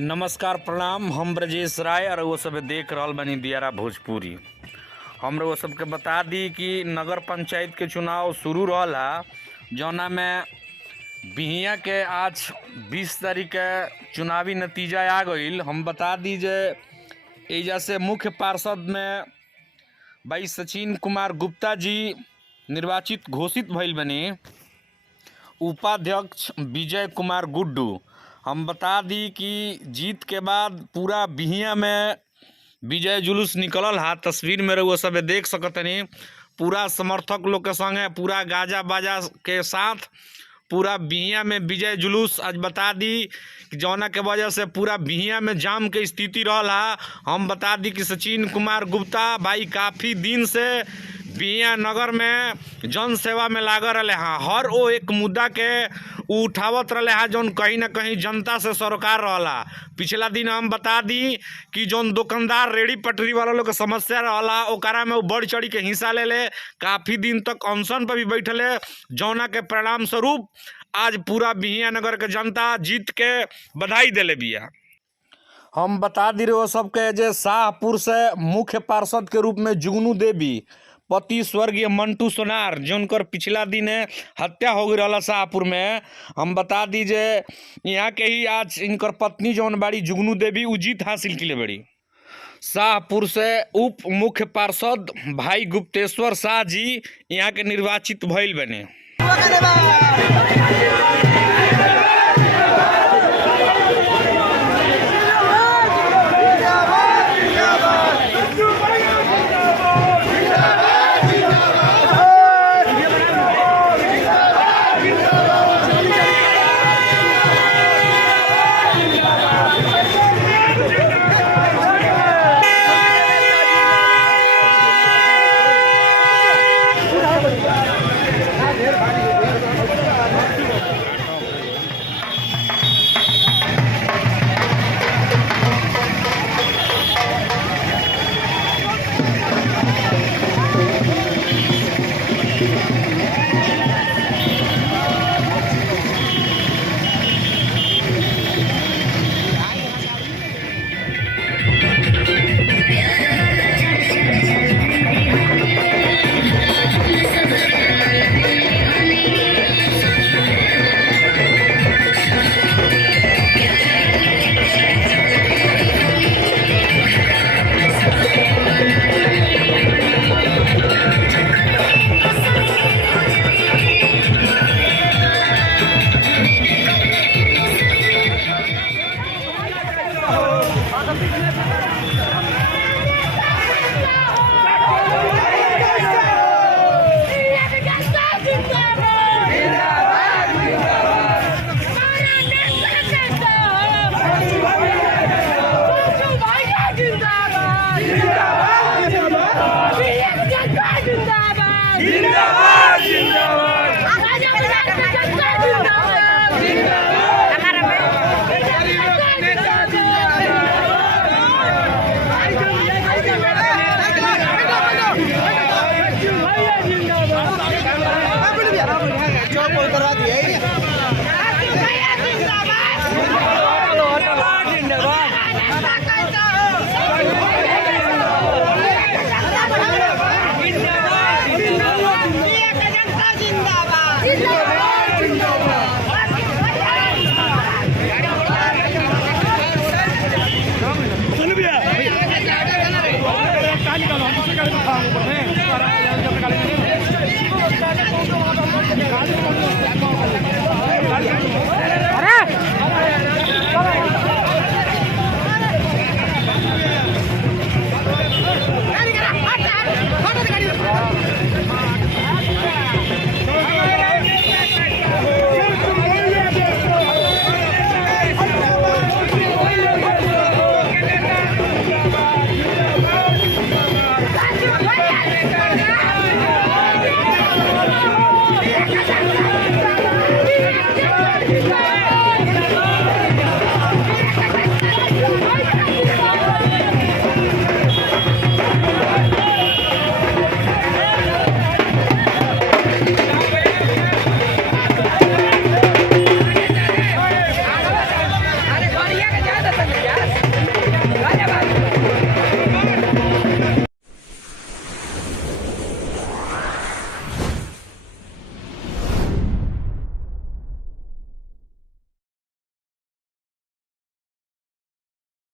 नमस्कार प्रणाम। हम ब्रजेश राय और वो सब देख रहल बानी दियारा भोजपुरी। हम वो सबके बता दी कि नगर पंचायत के चुनाव शुरू रहला, जौना में बिहिया के आज 20 तारीख के चुनावी नतीजा आ गईल। हम बता दी जे एजा से मुख्य पार्षद में भाई सचिन कुमार गुप्ता जी निर्वाचित घोषित भइल बनी। उपाध्यक्ष विजय कुमार गुड्डू। हम बता दी कि जीत के बाद पूरा बिहिया में विजय जुलूस निकलल हा। तस्वीर में वो सब देख सकतनी, पूरा समर्थक लोग के संगे पूरा गाजा बाजा के साथ पूरा बिहिया में विजय जुलूस। आज बता दी कि जौना के वजह से पूरा बिहिया में जाम के स्थिति रहल हा। हम बता दी कि सचिन कुमार गुप्ता भाई काफ़ी दिन से बिहिया नगर में जन सेवा में लागल रहे हाँ। हर वो एक मुद्दा के उठावत रहे हाँ, जौन कहीं ना कहीं जनता से सरोकार रहला। पिछला दिन हम बता दी कि जौन दुकानदार रेड़ी पटरी वाला लोग के समस्या रहला, ओकरा में वो बढ़ चढ़ी के हिस्सा ले काफ़ी दिन तक अनशन पर भी बैठले, जौना के परिणाम स्वरूप आज पूरा बिहिया नगर के जनता जीत के बधाई दिले बिया। हम बता दी रहे सबके जे शाहपुर से मुख्य पार्षद के रूप में जुगनू देवी पति स्वर्गीय मंटू सोनार, जिनकर पिछला दिन हत्या हो गई रहा शाहपुर में। हम बता दीजिए यहाँ के ही आज इनकर पत्नी जौन बाड़ी जुगनू देवी उ जीत हासिल की बड़ी। शाहपुर से उप मुख्य पार्षद भाई गुप्तेश्वर शाह जी यहाँ के निर्वाचित भइल बने।